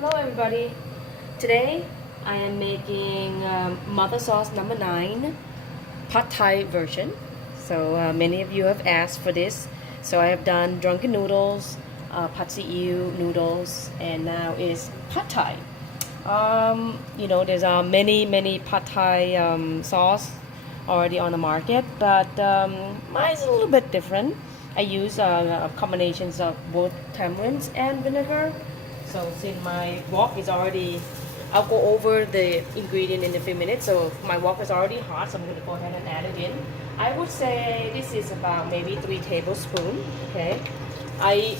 Hello everybody. Today I am making mother sauce number 9 pad Thai version. So many of you have asked for this. So I have done drunken noodles, pad see ew noodles, and now is pad Thai. There's many pad Thai sauce already on the market, but mine is a little bit different. I use combinations of both tamarinds and vinegar. So since my wok is already, I'll go over the ingredient in a few minutes. So my wok is already hot, so I'm going to go ahead and add it in. I would say this is about maybe 3 tablespoons. Okay, I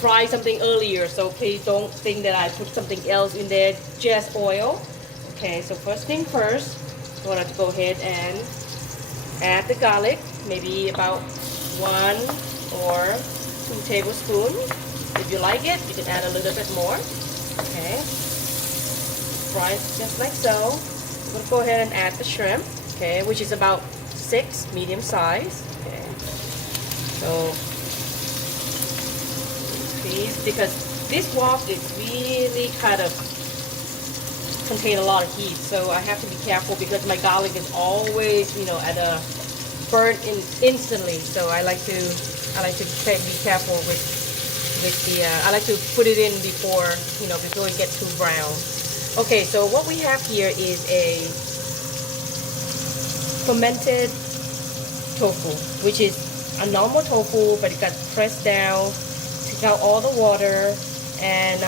fried something earlier, so please don't think that I put something else in there. Just oil. Okay, so first thing first, I'm going to go ahead and add the garlic, maybe about 1 or 2 tablespoons. If you like it, you can add a little bit more. Okay, fry it just like so. I'm going to go ahead and add the shrimp, okay, which is about 6 medium size. Okay, so please, because this wok is really kind of contain a lot of heat, so I have to be careful because my garlic is always, at a burn instantly. So I like to be careful with the I like to put it in before it gets too brown. Okay, so what we have here is a fermented tofu, which is a normal tofu, but it got pressed down, took out all the water, and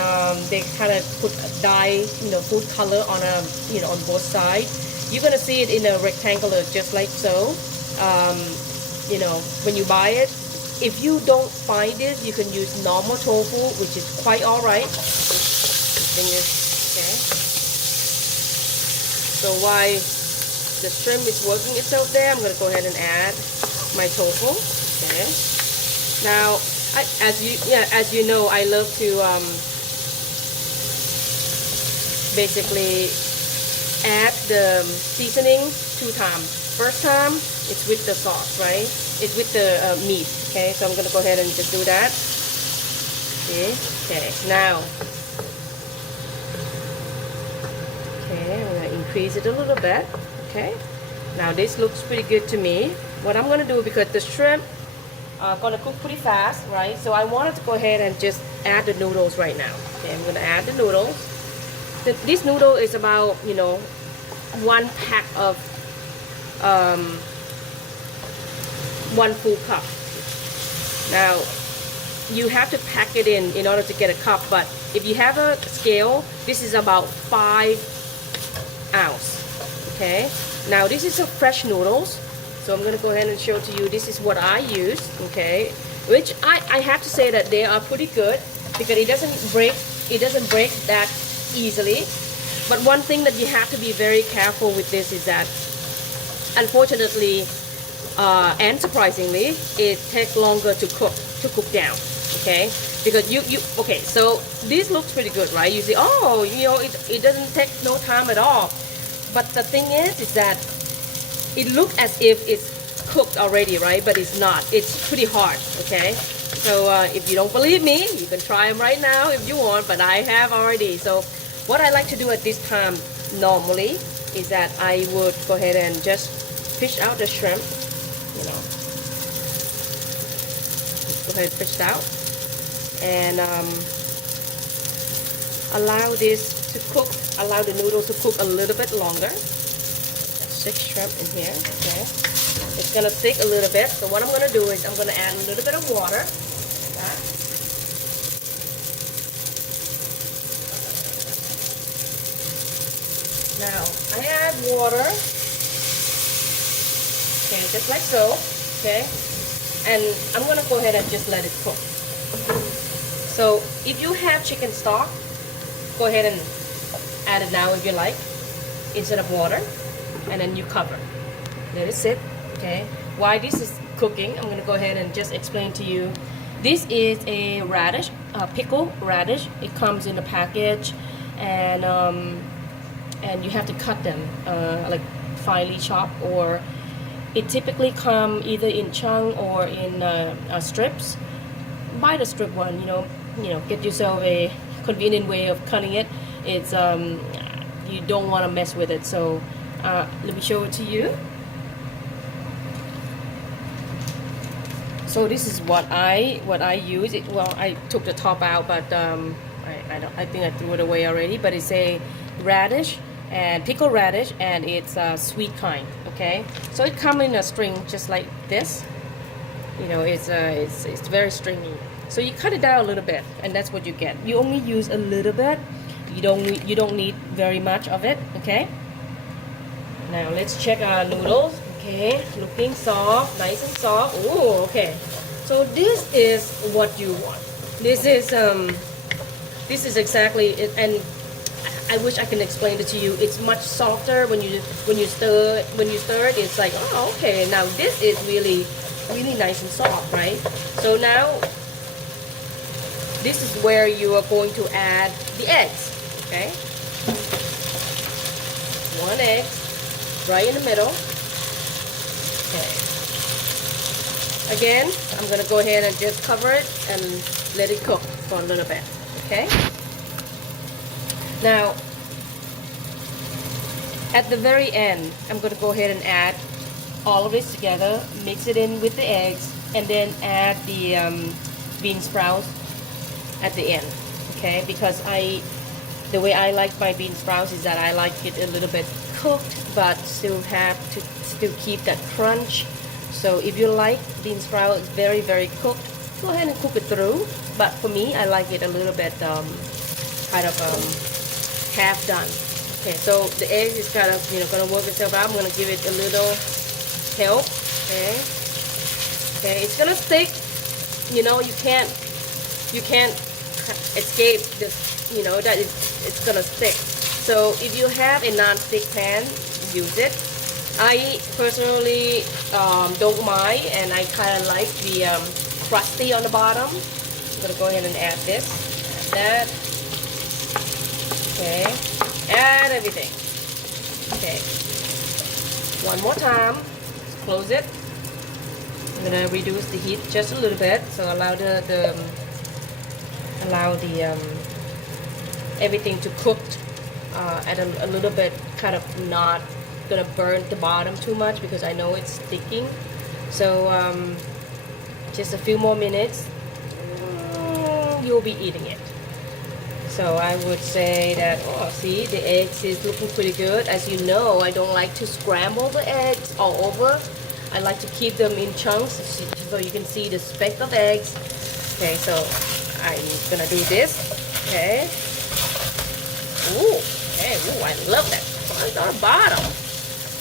they kind of put dye, food color on on both sides. You're gonna see it in a rectangular, just like so. When you buy it, if you don't find it, you can use normal tofu, which is quite alright. Okay. So while the shrimp is working itself there, I'm going to go ahead and add my tofu. Okay. Now, as you know, I love to basically add the seasoning 2 times. First time, it's with the sauce, right? It's with the meat. Okay, so I'm going to go ahead and just do that. Okay, now, I'm going to increase it a little bit. Okay, now this looks pretty good to me. What I'm going to do, because the shrimp are going to cook pretty fast, right? So I wanted to go ahead and just add the noodles right now. Okay, I'm going to add the noodles. This noodle is about, 1 pack of 1 full cup. Now, you have to pack it in order to get a cup, but if you have a scale, this is about 5 ounce. Okay, now this is a fresh noodles, so I'm going to go ahead and show to you. This is what I use. Okay, which I have to say that they are pretty good because it doesn't break that easily. But one thing that you have to be very careful with this is that, unfortunately, and surprisingly, it takes longer to cook down. Okay, because okay, so this looks pretty good, right? You see, oh, it doesn't take no time at all. But the thing is that it looks as if it's cooked already, right? But it's not. It's pretty hard. Okay, so if you don't believe me, you can try them right now if you want. But I have already. So what I like to do at this time normally is that I would go ahead and just fish out the shrimp. Go ahead and fish it out and allow this to cook, allow the noodles to cook a little bit longer. 6 shrimp in here. Okay, it's gonna stick a little bit, so what I'm gonna do is I'm gonna add a little bit of water. Now I add water, okay, just like so. Okay, and I'm gonna go ahead and just let it cook. So if you have chicken stock, go ahead and add it now if you like, instead of water, and then you cover. Let it sit. Okay, while this is cooking, I'm gonna go ahead and just explain to you. This is a radish, pickle radish. It comes in a package, and you have to cut them like finely chopped, or it typically come either in chunk or in strips. Buy the strip one, get yourself a convenient way of cutting it. It's you don't want to mess with it. So let me show it to you. So this is what I use. Well, I took the top out, but I think I threw it away already. But it's a radish and pickled radish, and it's a sweet kind. Okay, so it comes in a string just like this. You know, it's very stringy. So you cut it down a little bit, and that's what you get. You only use a little bit. You don't need very much of it. Okay. Now let's check our noodles. Okay, looking soft, nice and soft. Oh, okay. So this is what you want. This is exactly it, and I wish I can explain it to you. It's much softer when you stir it. It's like, oh, okay. Now this is really nice and soft, right? So now this is where you are going to add the eggs. Okay, 1 egg right in the middle. Okay. Again, I'm gonna go ahead and just cover it and let it cook for a little bit. Okay. Now, at the very end, I'm gonna go ahead and add all of this together, mix it in with the eggs, and then add the bean sprouts at the end. Okay, because the way I like my bean sprouts is that I like it a little bit cooked, but still keep that crunch. So if you like bean sprouts very cooked, go ahead and cook it through. But for me, I like it a little bit kind of half done. Okay, so the egg is kind of gonna work itself out. I'm gonna give it a little help. Okay, it's gonna stick. You know, you can't escape this. You know that it's gonna stick. So if you have a non-stick pan, use it. I personally don't mind, and I kind of like the crusty on the bottom. I'm gonna go ahead and add this, add that. Okay, add everything. Okay, one more time. Let's close it. I'm gonna reduce the heat just a little bit, so allow the everything to cook at a little bit, kind of not gonna burn the bottom too much because I know it's sticking. So just a few more minutes, you'll be eating it. So I would say that, oh, see, the eggs is looking pretty good. As you know, I don't like to scramble the eggs all over. I like to keep them in chunks so you can see the speck of eggs. Okay, so I'm gonna do this. Okay. Ooh, okay, ooh, I love that crunch on the bottom.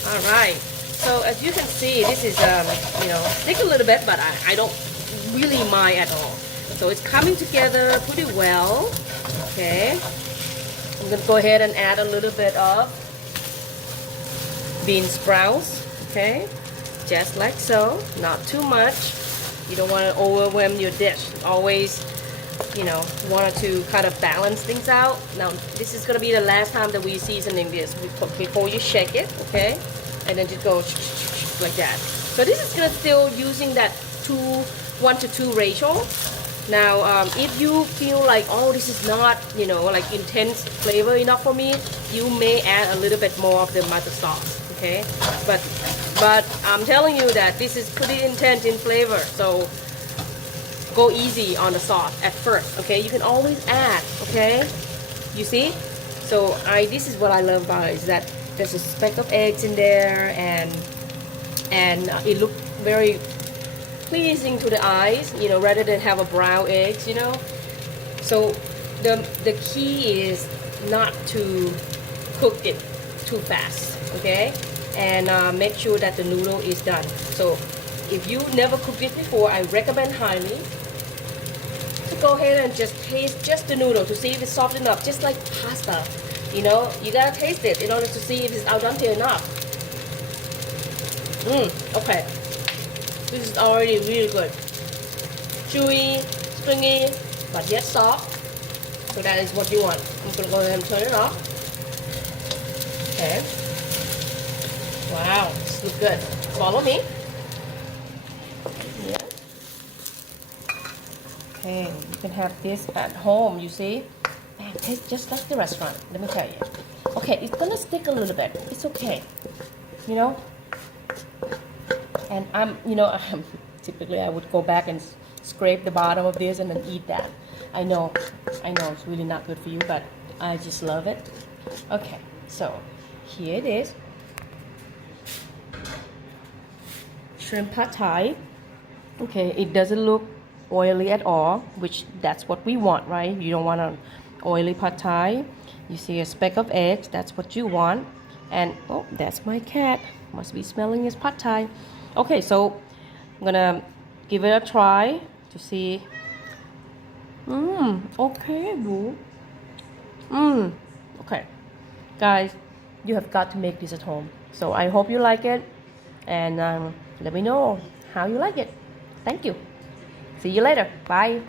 All right. So as you can see, this is stick a little bit, but I don't really mind at all. So it's coming together pretty well. Okay. I'm gonna go ahead and add a little bit of bean sprouts. Okay. Just like so, not too much. You don't want to overwhelm your dish. Always, wanted to kind of balance things out. Now, this is going to be the last time that we seasoning this before you shake it, okay? And then just go like that. So this is going to still using that 1 to 2 ratio. Now, if you feel like, oh, this is not, like intense flavor enough for me, you may add a little bit more of the MotherSauce, okay? But I'm telling you that this is pretty intense in flavor, so go easy on the sauce at first, okay? You can always add, okay? You see? So this is what I love about it, is that there's a speck of eggs in there, and it looks very pleasing to the eyes, rather than have a brown eggs, So the key is not to cook it too fast, okay? And make sure that the noodle is done. So if you never cooked it before, I recommend highly to go ahead and just taste just the noodle to see if it's soft enough, just like pasta. You gotta taste it in order to see if it's al dente enough. Okay. This is already really good. Chewy, stringy, but yet soft. So that is what you want. I'm gonna go ahead and turn it off. Okay. Wow, this looks good. Follow me. Yeah. Okay, you can have this at home, you see. and taste just like the restaurant. Let me tell you. Okay, it's gonna stick a little bit. It's okay, you know. And typically I would go back and scrape the bottom of this and then eat that. I know it's really not good for you, but I just love it. Okay, so here it is. Shrimp pad thai. Okay, it doesn't look oily at all, which that's what we want, right? You don't want an oily pad thai. You see a speck of eggs, that's what you want. And oh, that's my cat. Must be smelling his pad thai. Okay, so I'm gonna give it a try to see. Okay, boo. Okay. Guys, you have got to make this at home. So I hope you like it. And let me know how you like it. Thank you. See you later. Bye.